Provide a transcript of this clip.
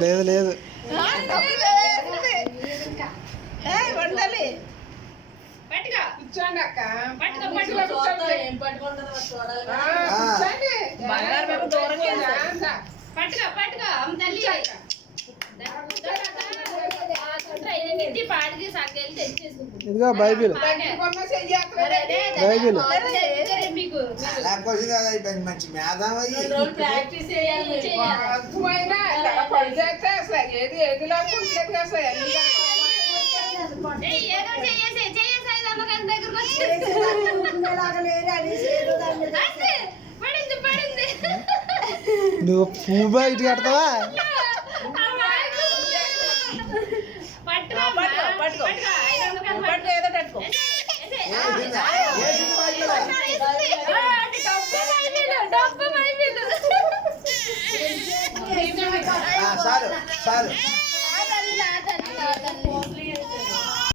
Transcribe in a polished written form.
లేదు లేదు వండాలి ఇదిగో బైబిల్ బైబిల్ మంచి మేధావి ఏది ఏది లేకుండా అసలు నువ్వు పువ్వు బయట కడతావా చాలు చాలు